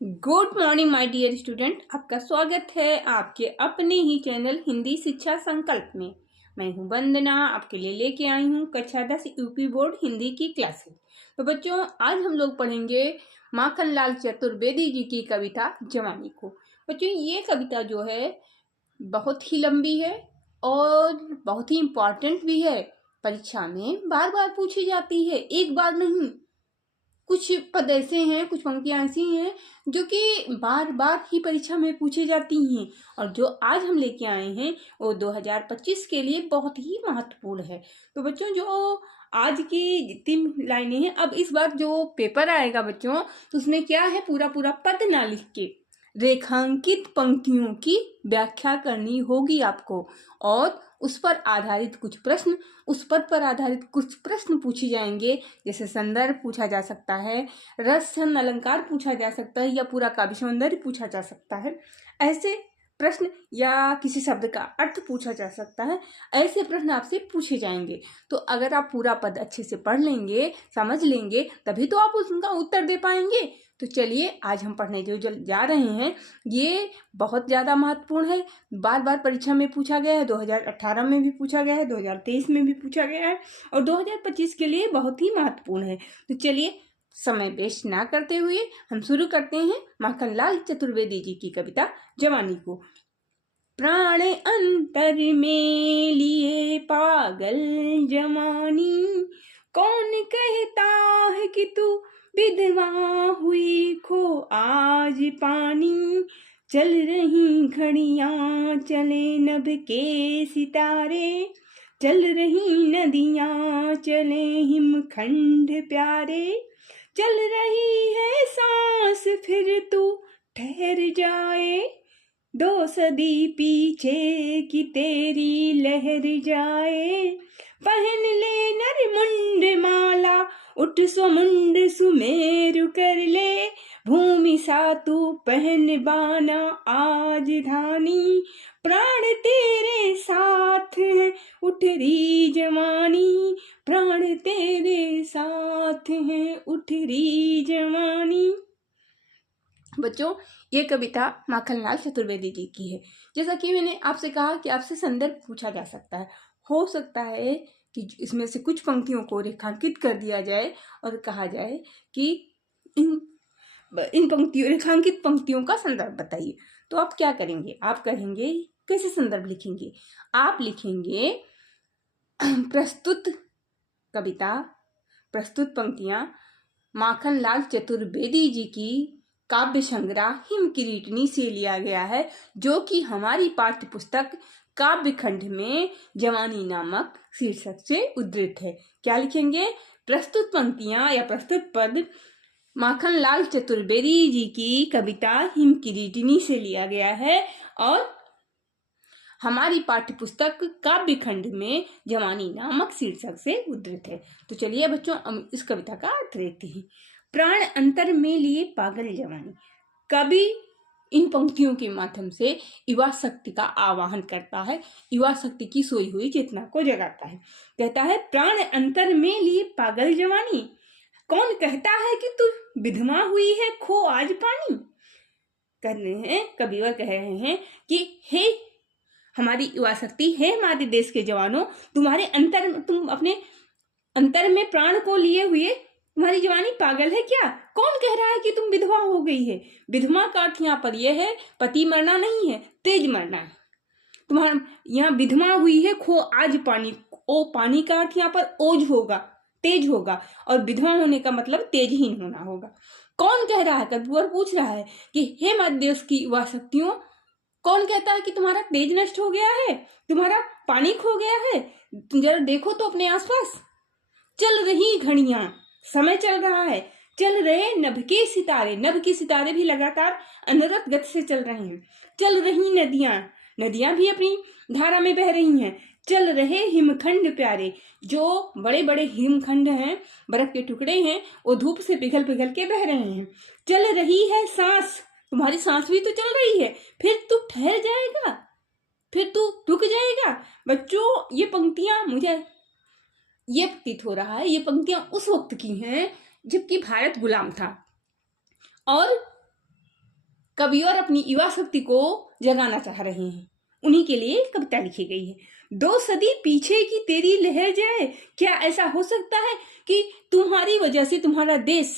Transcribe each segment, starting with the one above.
Good morning my dear student. आपका स्वागत है आपके अपने ही चैनल हिंदी शिक्षा संकल्प में। मैं हूं वंदना, आपके लिए लेके आई हूं कक्षा 10 यूपी बोर्ड हिंदी की क्लासेस। तो बच्चों, आज हम लोग पढ़ेंगे माखनलाल चतुर्वेदी जी की कविता जवानी को। बच्चों, ये कविता जो है बहुत ही लंबी है और बहुत ही इम्पोर्टेंट भी है। परीक्षा में बार बार पूछी जाती है, एक बार नहीं। कुछ पद ऐसे हैं, कुछ पंक्तियां ऐसी हैं जो कि बार बार ही परीक्षा में पूछी जाती हैं, और जो आज हम लेके आए हैं वो 2025 के लिए बहुत ही महत्वपूर्ण है। तो बच्चों, जो आज की जितनी लाइनें हैं, अब इस बार जो पेपर आएगा बच्चों, तो उसमें क्या है, पूरा पूरा पद ना लिख के रेखांकित पंक्तियों की व्याख्या करनी होगी आपको, और उस पर आधारित कुछ प्रश्न, उस पद पर आधारित कुछ प्रश्न पूछे जाएंगे। जैसे संदर्भ पूछा जा सकता है, रस छंद अलंकार पूछा जा सकता है, या पूरा काव्य सौंदर्य पूछा जा सकता है। ऐसे प्रश्न, या किसी शब्द का अर्थ पूछा जा सकता है। ऐसे प्रश्न आपसे पूछे जाएंगे। तो अगर आप पूरा पद अच्छे से पढ़ लेंगे, समझ लेंगे, तभी तो आप उसका उत्तर दे पाएंगे। तो चलिए, आज हम पढ़ने जो जा रहे हैं ये बहुत ज़्यादा महत्वपूर्ण है। बार बार परीक्षा में पूछा गया है, 2018 में भी पूछा गया है, 2023 में भी पूछा गया है, और 2025 के लिए बहुत ही महत्वपूर्ण है। तो चलिए, समय वेस्ट ना करते हुए हम शुरू करते हैं माखनलाल चतुर्वेदी जी की कविता जवानी को। प्राण अंतर में लिए पागल जवानी, कौन कहता है कि तू विधवा हुई खो आज पानी। चल रही घड़ियां चले नभ के सितारे, चल रही नदियां चले हिमखंड प्यारे। चल रही है सांस फिर तू ठहर जाए, 2 सदी पीछे की तेरी लहर जाए। पहन ले नरमुंड माला, उठ स्वमुंड सुमेरु कर ले, भूमि सा तू पहन बाना आज धानी। प्राण तेरे साथ है उठ री जवानी, प्राण तेरे साथ है उठ री जवानी। बच्चों, ये कविता माखनलाल चतुर्वेदी जी की है। जैसा कि मैंने आपसे कहा कि आपसे संदर्भ पूछा जा सकता है। हो सकता है कि इसमें से कुछ पंक्तियों को रेखांकित कर दिया जाए और कहा जाए कि इन पंक्तियों, रेखांकित पंक्तियों का संदर्भ बताइए। तो आप क्या करेंगे? आप कहेंगे, कैसे संदर्भ लिखेंगे? आप लिखेंगे प्रस्तुत कविता, प्रस्तुत पंक्तियां माखनलाल चतुर्वेदी जी की काव्य संग्रह हिमकिरीटनी से लिया गया है, जो कि हमारी पाठ्य पुस्तक काव्य खंड में जवानी नामक शीर्षक से उद्धृत है। क्या लिखेंगे? प्रस्तुत पंक्तियां या प्रस्तुत पद माखनलाल चतुर्वेदी जी की कविता हिमकिरीटनी से लिया गया है और हमारी पाठ्य पुस्तक काव्य खंड में जवानी नामक शीर्षक से उद्धृत है। तो चलिए बच्चों, हम इस कविता का अर्थ देखते हैं। प्राण अंतर में लिए पागल जवानी। कवि इन पंक्तियों के माध्यम से युवा शक्ति का आवाहन करता है, युवा शक्ति की सोई हुई चेतना को जगाता है। कहता है, प्राण अंतर में लिए पागल जवानी, कौन कहता है कि तू विधवा हुई है खो आज पानी। कह रहे हैं, कविवर कह रहे हैं कि हे हमारी युवा शक्ति, है हमारे देश के जवानों, तुम अपने अंतर में प्राण को लिए हुए तुम्हारी जवानी पागल है क्या? कौन कह रहा है कि तुम विधवा हो गई है? विधवा का अर्थ यहाँ पर यह है, पति मरना नहीं है, तेज मरना है। तुम्हारा यहाँ विधवा हुई है खो आज पानी, ओ पानी का अर्थ यहाँ पर ओज होगा, तेज होगा, और विधवा होने का मतलब तेजहीन होना होगा। कौन कह रहा है? कविवर पूछ रहा है कि हे मध्य देश की युवा शक्तियों, कौन कहता है कि तुम्हारा तेज नष्ट हो गया है, तुम्हारा पानी खो गया है? जरा देखो तो अपने आसपास। चल रही घड़ियां, समय चल रहा है, चल रहे नभ के सितारे, नभ के सितारे भी लगातार अनवरत गति से चल रहे हैं। चल रही नदियां, नदियां भी अपनी धारा में बह रही हैं। चल रहे हिमखंड प्यारे, जो बड़े बड़े हिमखंड हैं, बर्फ के टुकड़े हैं, वो धूप से पिघल पिघल के बह रहे हैं। चल रही है सांस, तुम्हारी सांस भी तो चल रही है, फिर तू ठहर जाएगा, फिर तू रुक जाएगा। बच्चों, ये पंक्तियां मुझे ये प्रतीत हो रहा है, ये पंक्तियां उस वक्त की हैं जबकि भारत गुलाम था, और कवि और अपनी युवा शक्ति को जगाना चाह रहे हैं, उन्हीं के लिए कविता लिखी गई है। 2 सदी पीछे की तेरी लहर जाए, क्या ऐसा हो सकता है कि तुम्हारी वजह से तुम्हारा देश,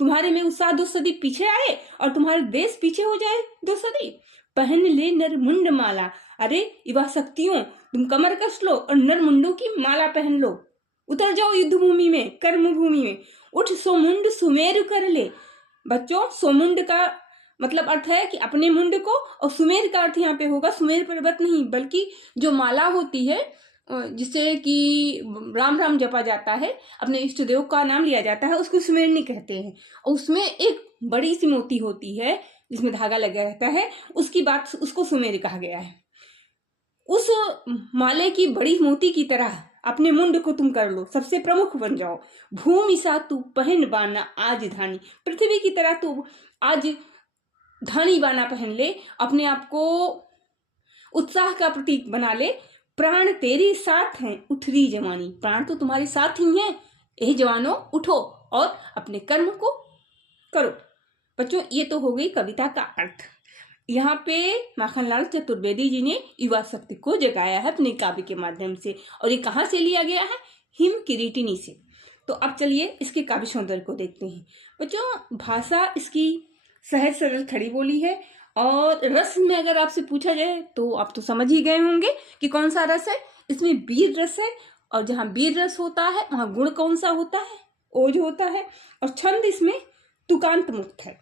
तुम्हारे में उत्साह 2 सदी पीछे आए और तुम्हारा देश पीछे हो जाए 2 सदी। पहन ले नरमुंड माला, अरे युवा शक्तियों तुम कमर कस लो और नरमुंडों की माला पहन लो। उतर जाओ युद्ध भूमि में, कर्म भूमि में, उठ सोमुंड सुमेर कर ले। बच्चों, सोमुंड का मतलब अर्थ है कि अपने मुंड को, और सुमेर का अर्थ यहाँ पे होगा सुमेर पर्वत नहीं, बल्कि जो माला होती है जिससे कि राम राम जपा जाता है, अपने इष्ट देव का नाम लिया जाता है, उसको सुमेरनी कहते हैं। और उसमें एक बड़ी सी मोती होती है जिसमें धागा लगा रहता है, उसकी बात, उसको सुमेर कहा गया है। उस माले की बड़ी मोती की तरह अपने मुंड को तुम कर लो, सबसे प्रमुख बन जाओ। भूमि सा तू पहन बाना आज धानी, पृथ्वी की तरह तू आज धानी बाना पहन ले, अपने आप को उत्साह का प्रतीक बना ले। प्राण तेरे साथ हैं उठरी जवानी, प्राण तो तुम्हारे साथ ही हैं, ए जवानों उठो और अपने कर्म को करो। बच्चों, ये तो हो गई कविता का अर्थ। यहाँ पे माखनलाल चतुर्वेदी जी ने युवा शक्ति को जगाया है अपने काव्य के माध्यम से, और ये कहाँ से लिया गया है? हिम किरीटिनी से। तो अब चलिए इसके काव्य सौंदर्य को देखते हैं। बच्चों, भाषा इसकी सहज सरल खड़ी बोली है, और रस में अगर आपसे पूछा जाए तो आप तो समझ ही गए होंगे कि कौन सा रस है। इसमें वीर रस है, और जहाँ वीर रस होता है वहाँ गुण कौन सा होता है? ओज होता है। और छंद इसमें तुकांत मुक्त है,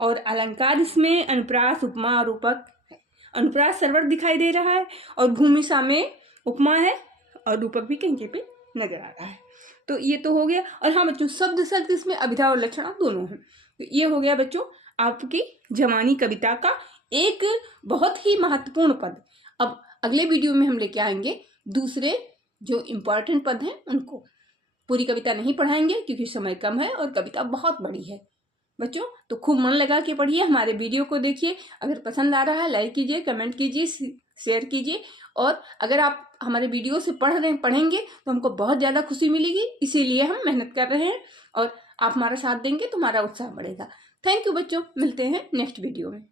और अलंकार इसमें अनुप्रास, उपमा और रूपक है। अनुप्रास सरवर दिखाई दे रहा है, और भूमिशा में उपमा है, और रूपक भी कहीं पे नजर आ रहा है। तो ये तो हो गया। और हाँ बच्चों, शब्द शब्द इसमें अभिधा और लक्षणा दोनों हैं। तो ये हो गया बच्चों आपकी जवानी कविता का एक बहुत ही महत्वपूर्ण पद। अब अगले वीडियो में हम लेके आएंगे दूसरे जो इम्पोर्टेंट पद हैं उनको। पूरी कविता नहीं पढ़ाएंगे क्योंकि समय कम है और कविता बहुत बड़ी है। बच्चों, तो खूब मन लगा के पढ़िए, हमारे वीडियो को देखिए। अगर पसंद आ रहा है लाइक कीजिए, कमेंट कीजिए, शेयर कीजिए। और अगर आप हमारे वीडियो से पढ़ेंगे तो हमको बहुत ज़्यादा खुशी मिलेगी, इसीलिए हम मेहनत कर रहे हैं, और आप हमारा साथ देंगे तो हमारा उत्साह बढ़ेगा। थैंक यू बच्चों, मिलते हैं नेक्स्ट वीडियो में।